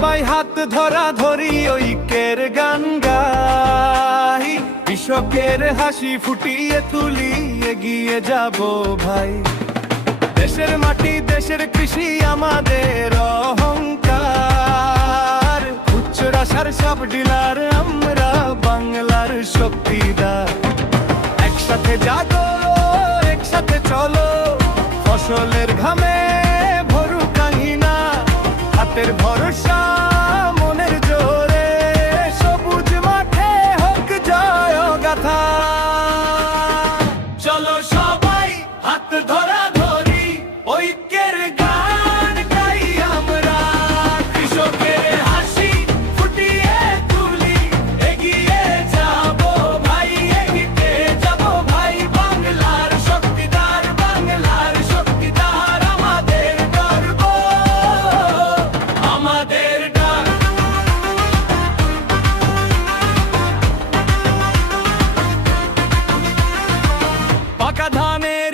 সবাই হাত ধরা ধরি ঐক্যের গান গাই, কৃষকের হাসি ফুটিয়ে তুলি, এগিয়ে যাব ভাই। দেশের মাটি দেশের কৃষি আমাদের অহংকার, উচ্চের আশার সব ডিলার আমরা বাংলার শক্তিদার। একসাথে জাগো একসাথে চলো, ফসলের ঘামে ভরুক কাহিনা, হাতের ভরসা